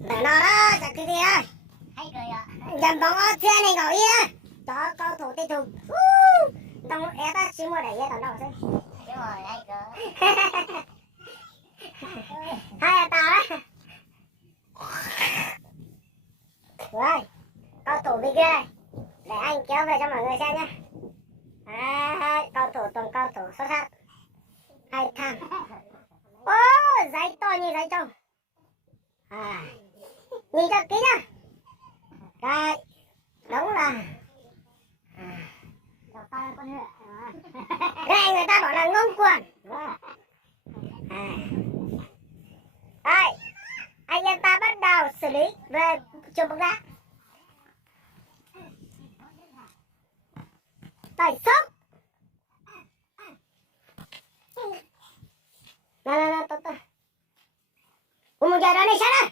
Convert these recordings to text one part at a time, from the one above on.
Để nó đó, chả cái gì á. Hay cười ạ. Dầm bóng ở xe này ngồi á. Đó, cầu thủ tây thủ. Tông é ta xin mua đẩy tao đâu thế. Đúng rồi, hay cười. Hai là tao á. Rồi, cầu thủ bên kia này. Để anh kéo về cho mọi người xem nhé. Cầu thủ tuần cầu thủ xuất sắc. Hai thằng. Ô, giấy to như giấy trông. Nhìn cho kỹ nhá. Đây, đúng là Con ngựa. đây người ta bảo là ngông cuồng. Đây, anh em ta bắt đầu xử lý về trường bóng đá. Tẩy sốc. Nào, tốt. Một giờ đó này sao đó.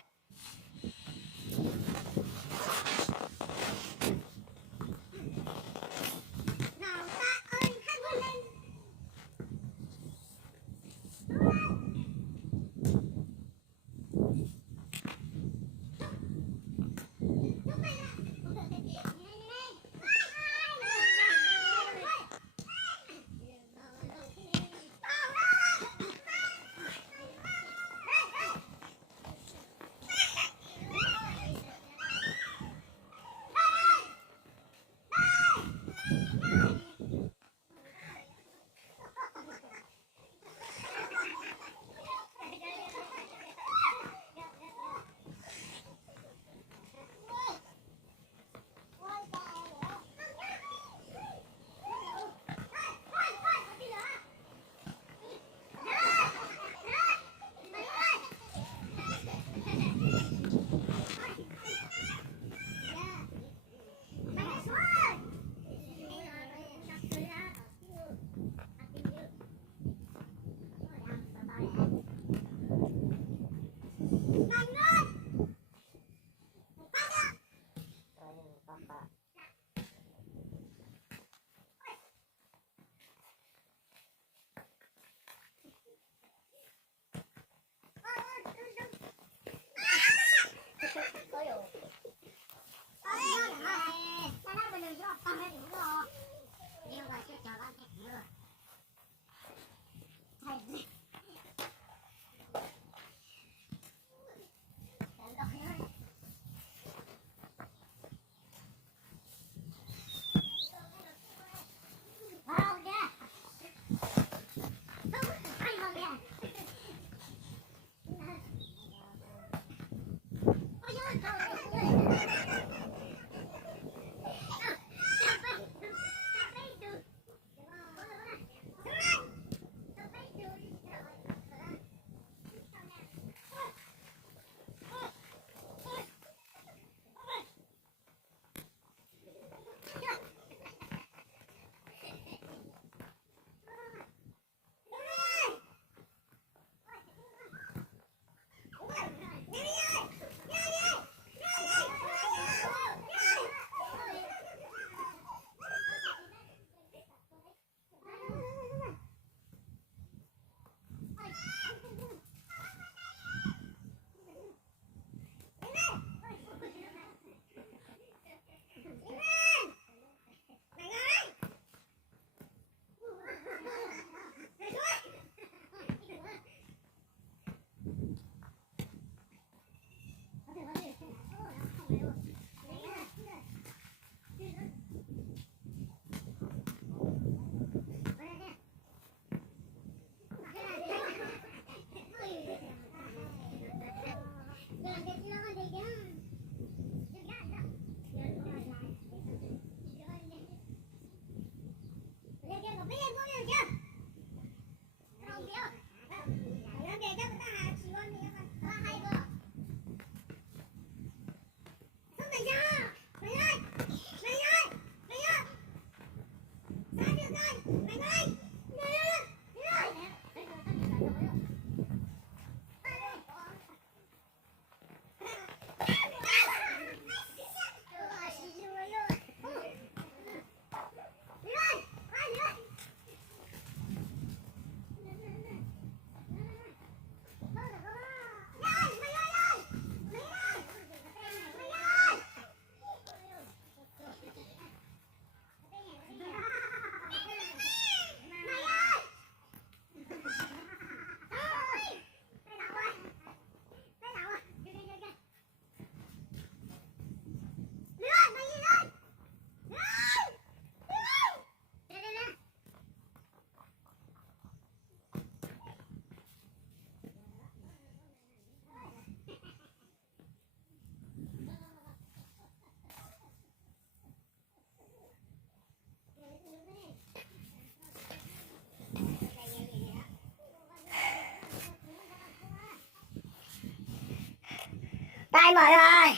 Đây mọi người,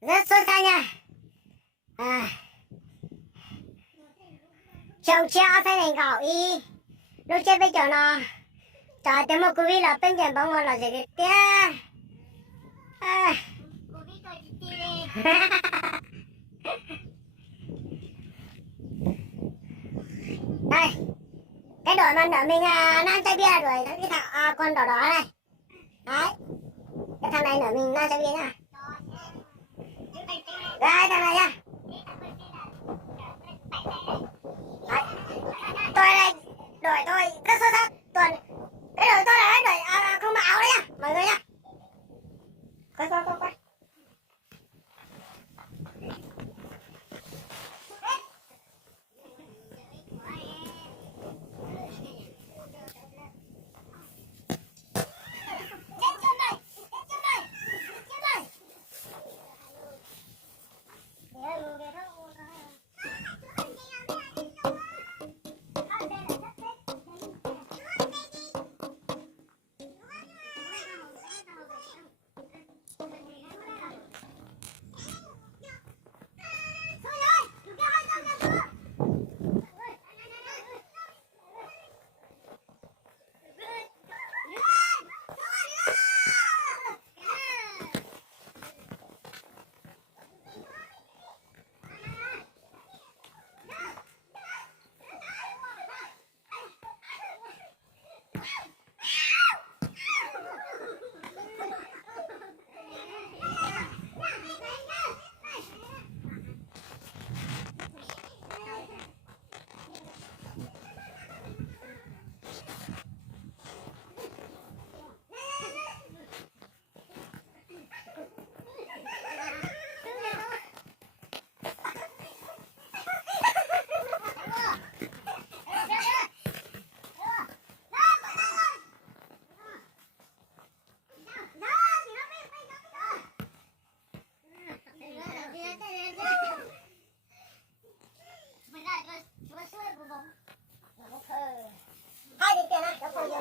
rất xuất sắc nha. Chồng treo phải thành khẩu y. Lúc chết với chồng nó. Trời tiếng một quý vị là bên trên bóng một là gì cái tía. Cô biết tôi đi đi. Đây, cái đội mà đội mình nam chai bia rồi cái thằng con đỏ đỏ này. Đấy, cái thằng này nở mình nam chai bia nha. Đây thằng này nha. Đấy. Tôi đây, đội tôi rất xuất sắc. Tuần cái đội tôi là đội không mặc áo đấy nha mọi người nha. Coi. Hai đi kia này, cho cô vô.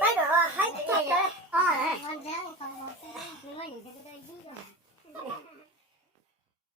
Bây giờ hết thật rồi. Con dáng con một cái mình cái đây chứ.